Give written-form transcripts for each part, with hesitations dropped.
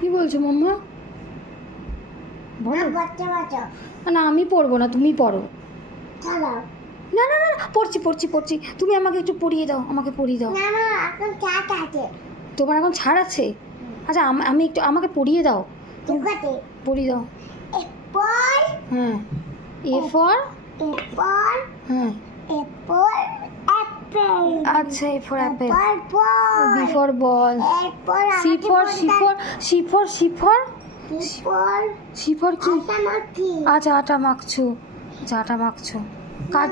কি বলছো মাম্মা? বলো। বাচ্চা বাচ্চা না আমি পড়বো না, তুমি পড়ো। চালাও। না না না না, পড়ছি পড়ছি পড়ছি, তুমি আমাকে একটু পড়িয়ে দাও, আমাকে পড়িয়ে দাও। না না এখন চাট আছে। তোমার এখন ছাড় আছে? আচ্ছা আমি একটু আমাকে পড়িয়ে দাও, ঠিক আছে। পড়িয়ে দাও। এরপর হ্যাঁ, এ ফর, এরপর হ্যাঁ এরপর অ্যাপেল। আচ্ছা, এ ফর অ্যাপেল, এরপর বি ফর বল, এরপর C for C for C for C for এরপর সি ফর কি? আটা মাখি। আচ্ছা আটা মাখছো, আচ্ছা আটা মাখছো। কার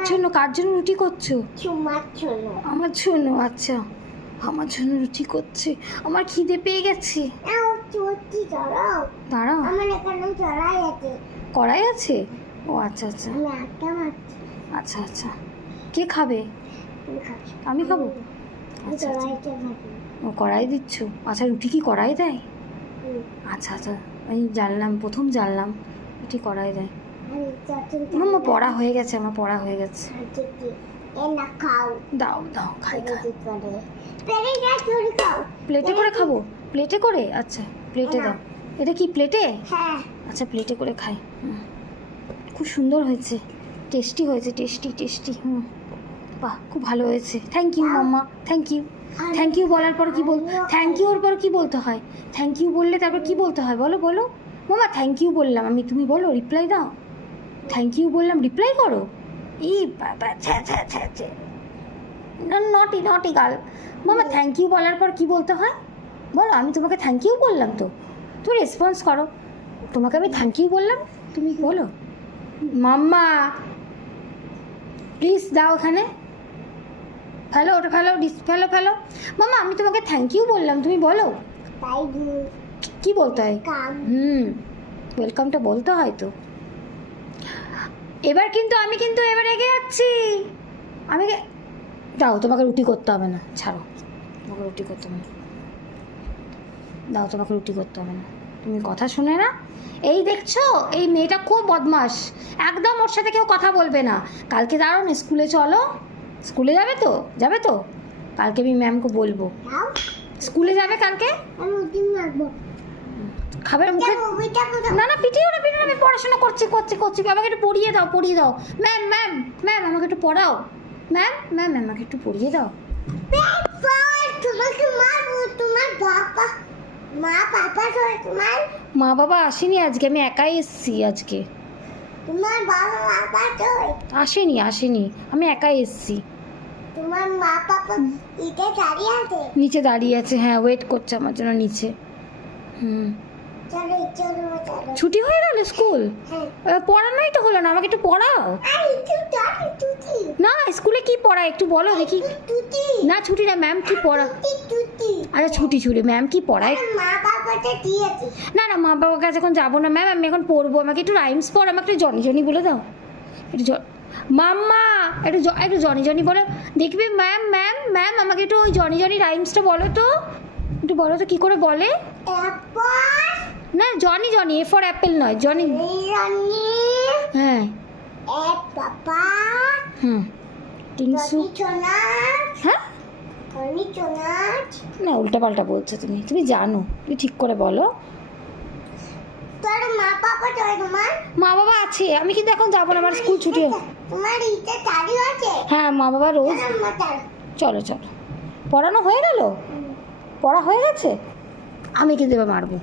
জন্য রুটি করছো? চুমার জন্য। আমার জন্য? আচ্ছা, আমার জন্য রুটি করছে। আমার খিদে পেয়ে গেছে। নাও চুটি ধরো। দাঁড়াও, আমার এখানে চড়াই আছে। কড়াই আছে? ও আচ্ছা আচ্ছা আমি আটা মাখছি। আচ্ছা আচ্ছা। কে খাবে? তুমি খাবে? আমি খাবো? আমি আচ্ছা আচ্ছা। চড়াইতে থাকি। ও কড়াই দিচ্ছ? আচ্ছা, রুটি কি কড়াই দেয়? হুম। আচ্ছা আচ্ছা, আমি জানলাম, প্রথম জানলাম রুটি কড়াই দেয়। আমি চটুন আমার পড়া হয়ে গেছে, আমার পড়া হয়ে গেছে। এ না খাও। দাও দাও, খাই খাই। কি করে? পেরে যা চুরি খাও। প্লেটে করে খাবো? প্লেটে করে? আচ্ছা, প্লেটে দাও। এটা কি প্লেটে? হ্যাঁ। আচ্ছা, প্লেটে করে খাই। খুব সুন্দর হয়েছে, টেস্টি হয়েছে, টেস্টি টেস্টি। বাহ, খুব ভালো হয়েছে। Thank you mamma, thank you. Thank you বলার পর কি বল? থ্যাংক ইউর পর কি বলতে হয়? থ্যাংক ইউ বললে তারপর কি বলতে হয় বলো বলো। মামা থ্যাংক ইউ বললাম আমি, তুমি বলো, রিপ্লাই দাও। থ্যাংক ইউ বললাম, রিপ্লাই করো। ই বাবা, ছ্যা ছ্যা ছ্যা ছ্যা, নটি নটি গাল। মামা থ্যাংক ইউ বলার পর কি বলতে হয় বলো? আমি তোমাকে থ্যাংক ইউ বললাম তো, তুমি রেসপন্স করো। তোমাকে আমি থ্যাংক ইউ বললাম, তুমি বলো। মাম্মা প্লিজ দাও এখানে, ফেলো ওটা, ফেলো ফেলো ফেলো। মামা আমি তোমাকে থ্যাংক ইউ বললাম, তুমি বলো। তাই কি বলতে হয়? কাম। ওয়েলকামটা বলতে হয় তো। এবার কিন্তু আমি এবার এগিয়ে যাচ্ছি। আমি দাও, তোমাকে রুটি করতে হবে না, ছাড়ো, তোমাকে রুটি করতে হবে না। দাও, তোমাকে রুটি করতে হবে না, তুমি কথা শুনে না। এই দেখছো, এই মেয়েটা খুব বদমাস, একদম ওর সাথে কেউ কথা বলবে না। কালকে দাঁড়ান, স্কুলে চলো। স্কুলে যাবে তো? যাবে তো? কালকে আমি ম্যামকে বলবো। দাও। স্কুলে যাবে কালকে? আমি উঠি মারবো। খাবার মুখে না না, পিটিও না পিটিও না, আমি পড়াশোনা করছি করছি করছি। আমাকে একটু পড়িয়ে দাও, পড়িয়ে দাও। ম্যাম ম্যাম ম্যাম আমাকে একটু পড়াও। ম্যাম ম্যাম আমাকে একটু পড়িয়ে দাও। তোমাকে মারবো। তোমার বাবা মা পাপা তো তোমার। মা বাবা আসেনি আজকে, আমি একাই এসেছি আজকে। তোমার বাবা পাপা তো আসেনি আসেনি, আমি একাই এসেছি। তোমার মা পাপা ইতে দাঁড়িয়ে আছে। নিচে দাঁড়িয়ে আছে, হ্যাঁ, ওয়েট করছে আমার জন্য নিচে। চলো চলো চলো। ছুটি হয়ে গেল স্কুল? হ্যাঁ। পড়ানোই তো হলো না, আমাকে একটু পড়াও তুতি না। স্কুলে কি পড়ায় একটু বলো দেখি। তুতি না ছুটি না, ম্যাম কি পড়া? তুতি। আচ্ছা ছুটি ছুটি, ম্যাম কি পড়ায়? মা বাবাটা দিয়েছে। না না, মা বাবার কাছে এখন যাবো না ম্যাম, আমি এখন পড়বো। আমাকে একটু রাইমস পড়, আমাকে একটু জনি জনি বলে দাও। একটু মাম্মা একটু একটু জনি জনি বলো দেখবি। ম্যাম ম্যাম ম্যাম আমাকে একটু ওই জনি জনি রাইমসটা বলো তো, একটু বলো তো কী করে বলে। এরপর না Johnny Johnny, A for Apple নয়, জনি। রানী হ্যাঁ এ পাপা টিংসু। চনাচ। হ্যাঁ চনাচ। না, উল্টাপাল্টা বলছো তুমি, তুমি জানো, তুমি ঠিক করে বলো। তোর মা বাবা তো তোমার। মা বাবা আছে, আমি কিন্তু এখন যাবো না, আমার স্কুল ছুটি। তোমার ইতে দাঁড়িয়ে আছে। হ্যাঁ, মা বাবা রোজ। চলো চলো, পড়ানো হয়ে গেল, পড়া হয়ে গেছে। আমি কিন্তু এবার মারবো।